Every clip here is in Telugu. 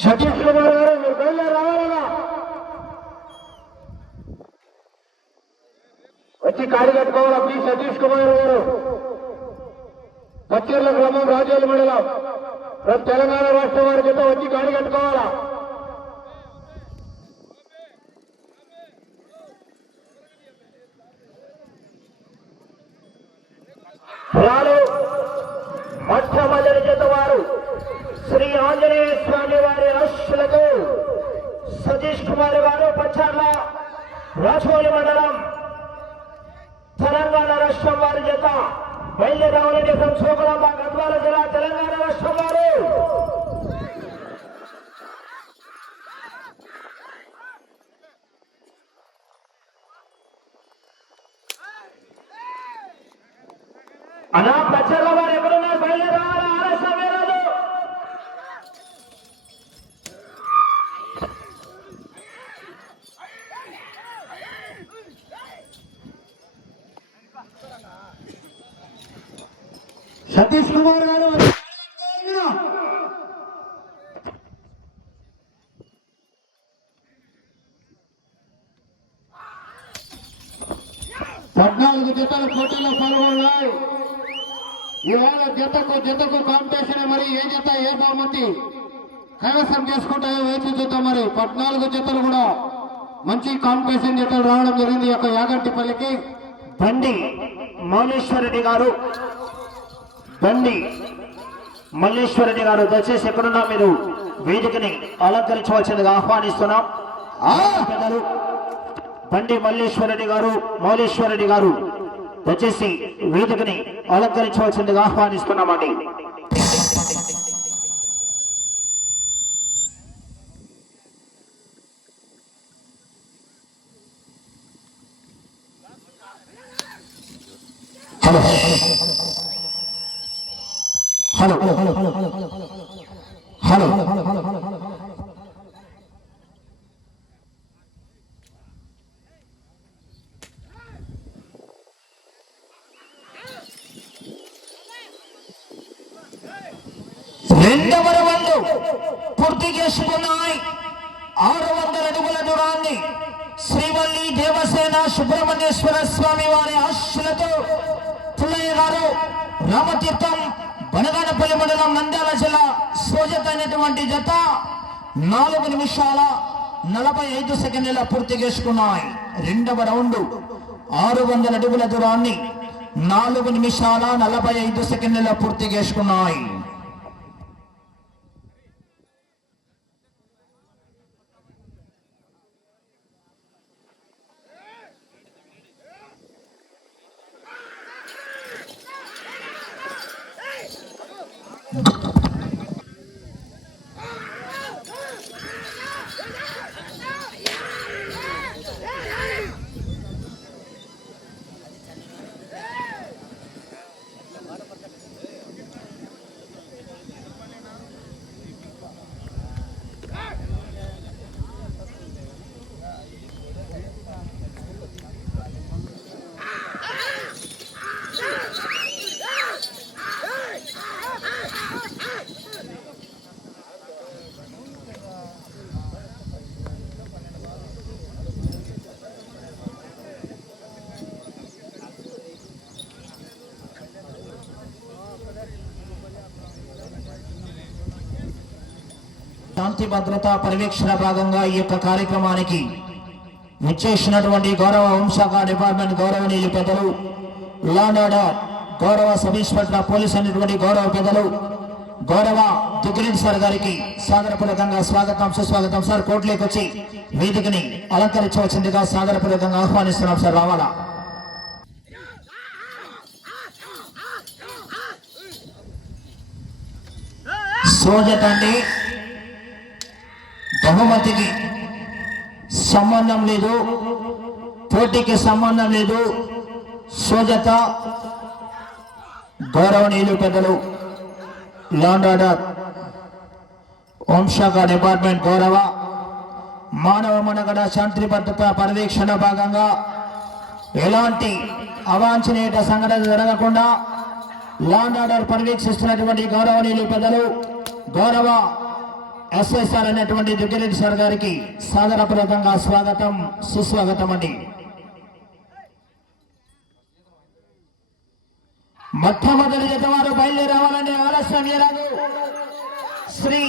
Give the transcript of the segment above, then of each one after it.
సతీష్ కుమార్ గారు మీరు బయలుదేరి రావాలన్నా? వచ్చి కాడి కట్టుకోవాలా పి సతీష్ కుమార్ గారు? పచ్చర్ల గ్రామం రాజోలు మండలం. తెలంగాణ రాష్ట్రం వారి చేత వచ్చి కాడి కట్టుకోవాలా? రాలు మొట్టమొదటి జత వారు శ్రీ ఆంజనేయ స్వామి వారి రక్షులకు సతీష్ కుమార్ గారు పచ్చార్ల రాజమౌళి మండలం తెలంగాణ రాష్ట్రం వారి జత బయలుదేరావాలంటే ఫ్రమ్ శోకలాంబ గద్వాల జిల్లా తెలంగాణ రాష్ట్రం వారు. అలా పచ్చర్ల వారు ఎక్కడున్నారు? బయలుదేరాలి ఆలస్యం సతీష్ కుమార్ గారు పద్నాలుగు జతల పోటీలో పాల్గొన్నాయి. ఇవాళ జతకు జతకు కాంపిటీషన్ మరి ఏ జత ఏ బహుమతి కైవసం చేసుకుంటాయో వేచి చూద్దాం మరి. పద్నాలుగు జతలు కూడా మంచి కాంపిటీషన్ జతలు రావడం జరిగింది యొక్క యాగంటిపల్లికి. బండి మౌలేశ్వరరెడ్డి గారు. బండి మల్లేశ్వరరెడ్డి గారు దయచేసి ఎక్కడున్నా మీరు వేదికని అలంకరించవలసిందిగా ఆహ్వానిస్తున్నాం. బండి మల్లేశ్వరరెడ్డి గారు మౌలేశ్వరరెడ్డి గారు. వచ్చేసి వేదికని అలంకరించవలసిందిగా ఆహ్వానిస్తున్నామండి. Hello. Hello. Hello. Hello. Hello రెండవ రౌండ్ పూర్తి చేసుకున్నాయి ఆరు వందల అడుగుల దూరాన్ని శ్రీవల్లి దేవసేన వెంకటేశ్వర స్వామి వారి ఆశలతో పుల్లయ్య గారు రామతీర్థం బనగానపల్లి మండలం నంద్యాల జిల్లా సోజత అయినటువంటి జత నాలుగు నిమిషాల నలభై ఐదు సెకండ్ల పూర్తి చేసుకున్నాయి. రెండవ రౌండ్ ఆరు వందల అడుగుల దూరాన్ని నాలుగు నిమిషాల నలభై ఐదు సెకండ్ల పూర్తి చేసుకున్నాయి. శాంతి భద్రత పర్యవేక్షణ భాగంగా ఈ యొక్క కార్యక్రమానికి నిశ్చయిస్తున్నటువంటి గౌరవ హోంశాఖ డిపార్ట్మెంట్ గౌరవనీయులు పెద్దలు లాండ్ ఆర్డర్ గౌరవ సబ్ ఇన్స్పెక్టర్ పోలీస్ అనేటువంటి గౌరవ పెద్దలు గౌరవ దుగ్గిరెడ్డి సార్ గారికి సాగరపూర్వకంగా స్వాగతం సుస్వాగతం. సార్ కోర్టులోకి వచ్చి వేదికని అలంకరించవచ్చిందిగా సాగరపూర్వకంగా ఆహ్వానిస్తున్నాం. సార్ రావాలా? సోజతండి. బహుమతికి సంబంధం లేదు పోటీకి సంబంధం లేదు. సోజత గౌరవనీయులు పెద్దలు లాండ్ ఆర్డర్ హోంశాఖ డిపార్ట్మెంట్ గౌరవ మానవ మనగడ శాంతి భద్రత పర్యవేక్షణ భాగంగా ఎలాంటి అవాంఛనీయ సంఘటన జరగకుండా లాండ్ ఆర్డర్ పర్యవేక్షిస్తున్నటువంటి గౌరవనీయులు పెద్దలు గౌరవ ఎస్ఎస్ఆర్ అనేటువంటి దుగ్గిరెడ్డి సార్ గారికి సాదరప్రదంగా స్వాగతం సుస్వాగతం అండి మొట్టమొదటి జత వారు బయలుదేరావాలని ఆలస్యం చేయరాదు శ్రీ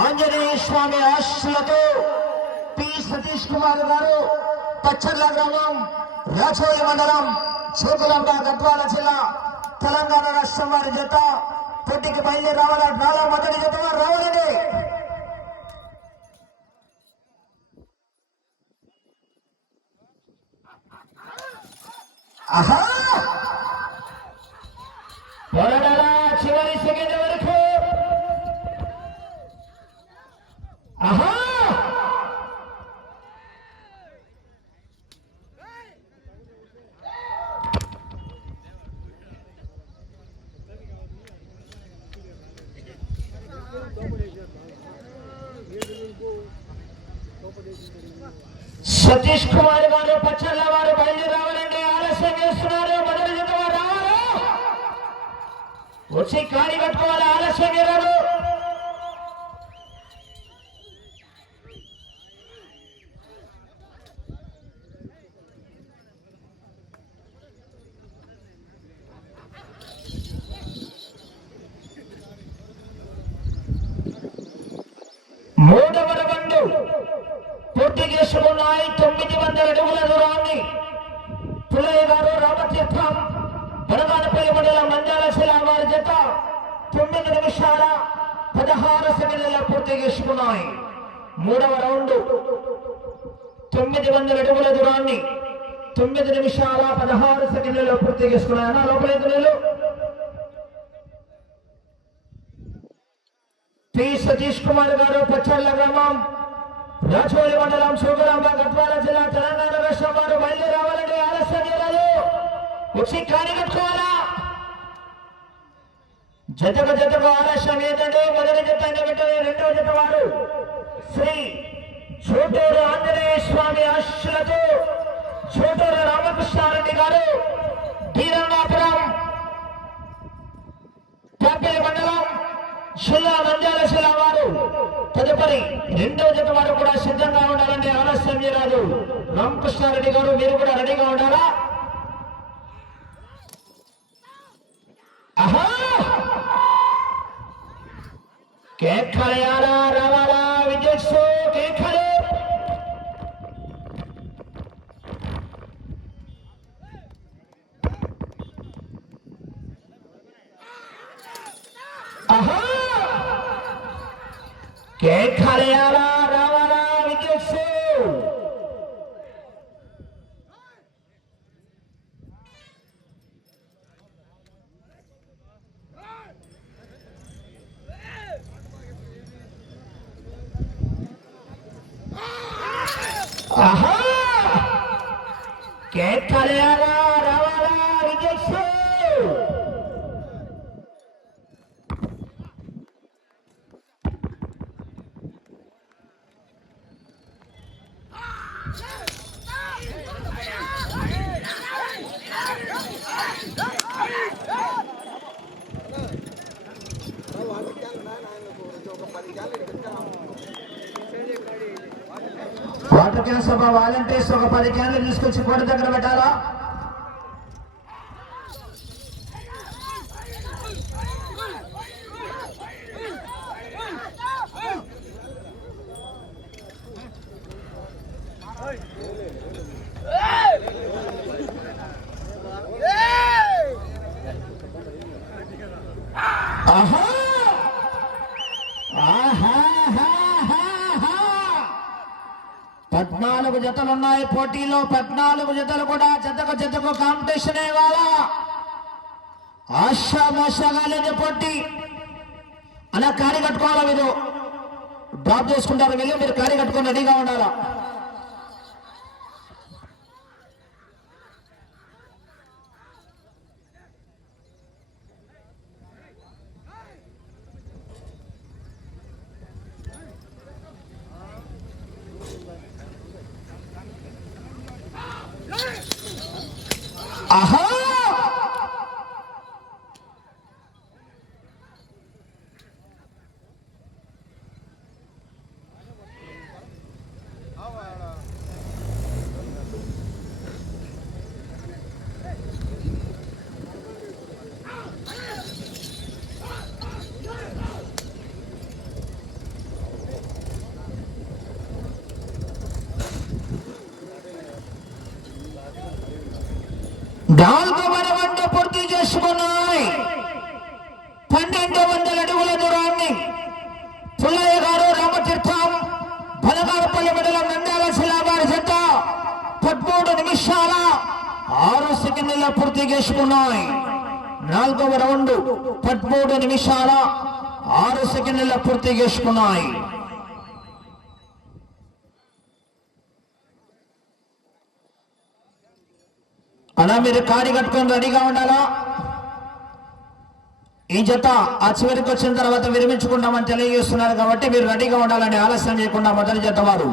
ఆంజనేయ స్వామి ఆశలతో పి. సతీష్ కుమార్ గారు పచ్చర్ల గ్రామం రాచోయ మండలం చోకులంక గద్వాల జిల్లా తెలంగాణ రాష్ట్రం వారి జత పోటీకి బయలుదేరి రావాల నాలుగు మొదటి జత వారు రావాలండి. ఆహా పోరాడాలా చివరి సెకండ్ వరకు ఆహా సతీష్ కుమార్ గారు పచ్చళ్ళ వారు బయలుదేరి రావాలండి ఆలస్యం చేస్తున్నారు మొదటి జత వారు రావాలి? వచ్చి కాడి కట్టుకోవాలి ఆలస్యం చేయరాదు మూడవ బండు పూర్తి చేసుకున్నాయి తొమ్మిది వందల అడుగుల దూరాన్ని పుల్లయ్య గారు రామతీర్థం బడగానపల్లి మండలం మంజాల శిలా వారి జత తొమ్మిది నిమిషాల పదహారు సెకండ్ల పూర్తి చేసుకున్నాయి. మూడవ రౌండ్. తొమ్మిది వందల అడుగుల దూరాన్ని తొమ్మిది నిమిషాల పదహారు సెకండ్లలో పూర్తి చేసుకున్నాయన్న లోపల నీళ్ళు? పి సతీష్ కుమార్ గారు పచ్చళ్ళ గ్రామం. రాజోలి మండలం శోకరాంబ గద్వాల జిల్లా తెలంగాణ రాష్ట్రం వారు బయలుదేరావాలంటే ఆలస్యం చేయాలి వచ్చి కాని కట్టుకోవాలా? జతకు జతకు ఆలస్యం ఏంటంటే మొదటి జత వెంటనే రెండవ జత వారు శ్రీ చోటూరు ఆంజనేయ స్వామి ఆశలతో చోటూరు రామకృష్ణారెడ్డి గారు ధీరంగాపురం. మండలం జిల్లా నంద్యాల జిల్లా వారు తదుపరి రెండో జత వారు కూడా సిద్ధంగా ఉండాలంటే ఆలస్యం చేయరాదు రామకృష్ణారెడ్డి గారు మీరు కూడా రెడీగా ఉండాలా? ఆహా విజయస్సు కేకలే ఆహా! కేకలేయాలా రావాలా విజయస్సు ఆహా! కేకలేయాలా రావాలా విజయస్సు వాటర్ క్యాన్ సభ వాలంటీర్స్ ఒక పది క్యాన్లు తీసుకొచ్చి కోట దగ్గర పెట్టాలా ఆహా ఆహాహాహాహా. పద్నాలుగు జతలు ఉన్నాయి పోటీలో పద్నాలుగు జతలు కూడా జతకు జతకు కాంపిటీషన్ ఇవాళ. ఆశా మోసగా పోటీ. అలా కారి కట్టుకోవాలా మీరు? డ్రాప్ చేసుకుంటారు. వెళ్ళి మీరు కారి కట్టుకొని రెడీగా ఉండాలా? ఆహా చేసుకున్నాయి. పన్నెండు వందల అడుగుల దూరాన్ని పుల్లయ్య గారు రామతీర్థం బలగారపల్లి మండలం నంద్యాల జిల్లా వారి జత పదమూడు నిమిషాల ఆరు సెకండ్ల పూర్తి చేసుకున్నాయి. నాలుగవ రౌండ్ పదమూడు నిమిషాల ఆరు సెకండ్ల పూర్తి చేసుకున్నాయి. అలా మీరు కాడి కట్టుకొని రెడీగా ఉండాలా? ఈ జత ఆ చివరికి వచ్చిన తర్వాత విరమించుకుంటామని తెలియజేస్తున్నారు కాబట్టి మీరు రెడీగా ఉండాలని ఆలస్యం చేయకుండా మొదటి జత వారు.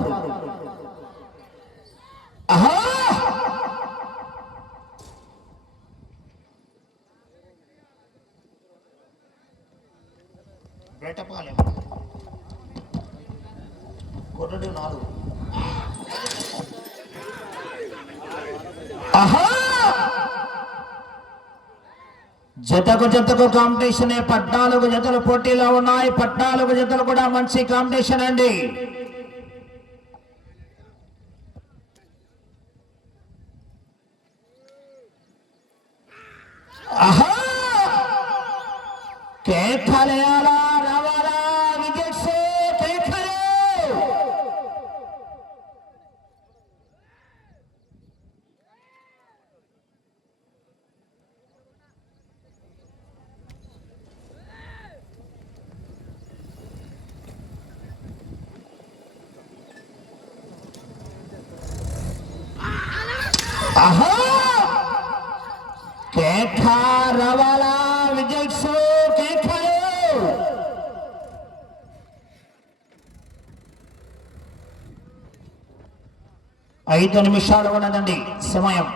నాలుగు. ఆహా జతకు జతకు కాంపిటీషన్ పద్నాలుగు జతలు పోటీలో ఉన్నాయి. పద్నాలుగు జతలు కూడా మంచి కాంపిటీషన్ అండి. ఆహా కేకలేయాలా రావాలా వికెట్స్ కేకలే ఆహా కేఖ రవాలా విజల్స్ ఐదు నిమిషాలు ఉన్నదండి సమయం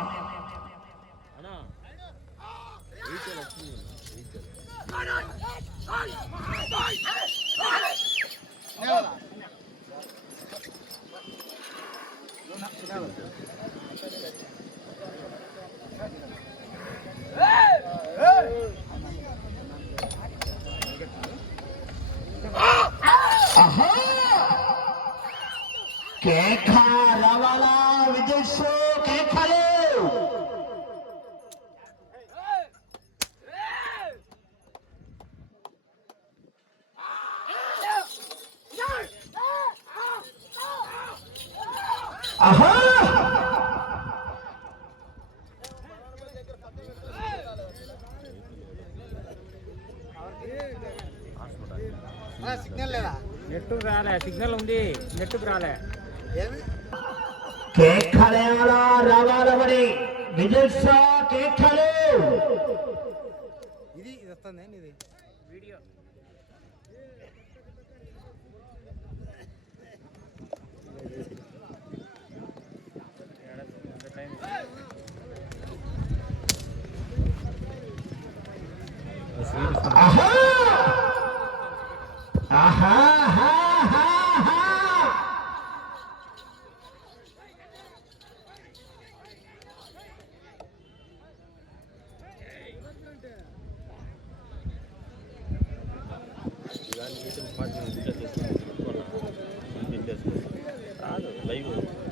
ఆహా కేఖ రవాలా విజల్స్ కేఖలు ఆహా! నెట్ రాలే సిగ్నల్ ఉంది. నెట్కి రాలే. కేఖలేయాలా రవాలా మరి విజల్స్ కేఖలు ఇది ఇది వస్తుంది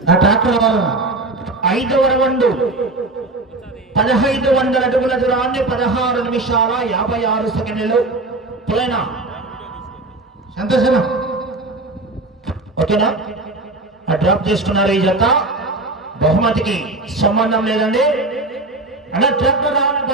నా ట్రాక్టర్ వాళ్ళు ఐదవ రౌండ్ పదహైదు వందల అడుగుల దూరాన్ని పదహారు నిమిషాల యాభై ఆరు సెకండ్లు. పులైనా సంతోషం ఓకేనా? ఆ డ్రాప్ చేసుకున్నారు ఈ జత. బహుమతికి సంబంధం లేదండి. అలా ట్రాక్టర్ రావడం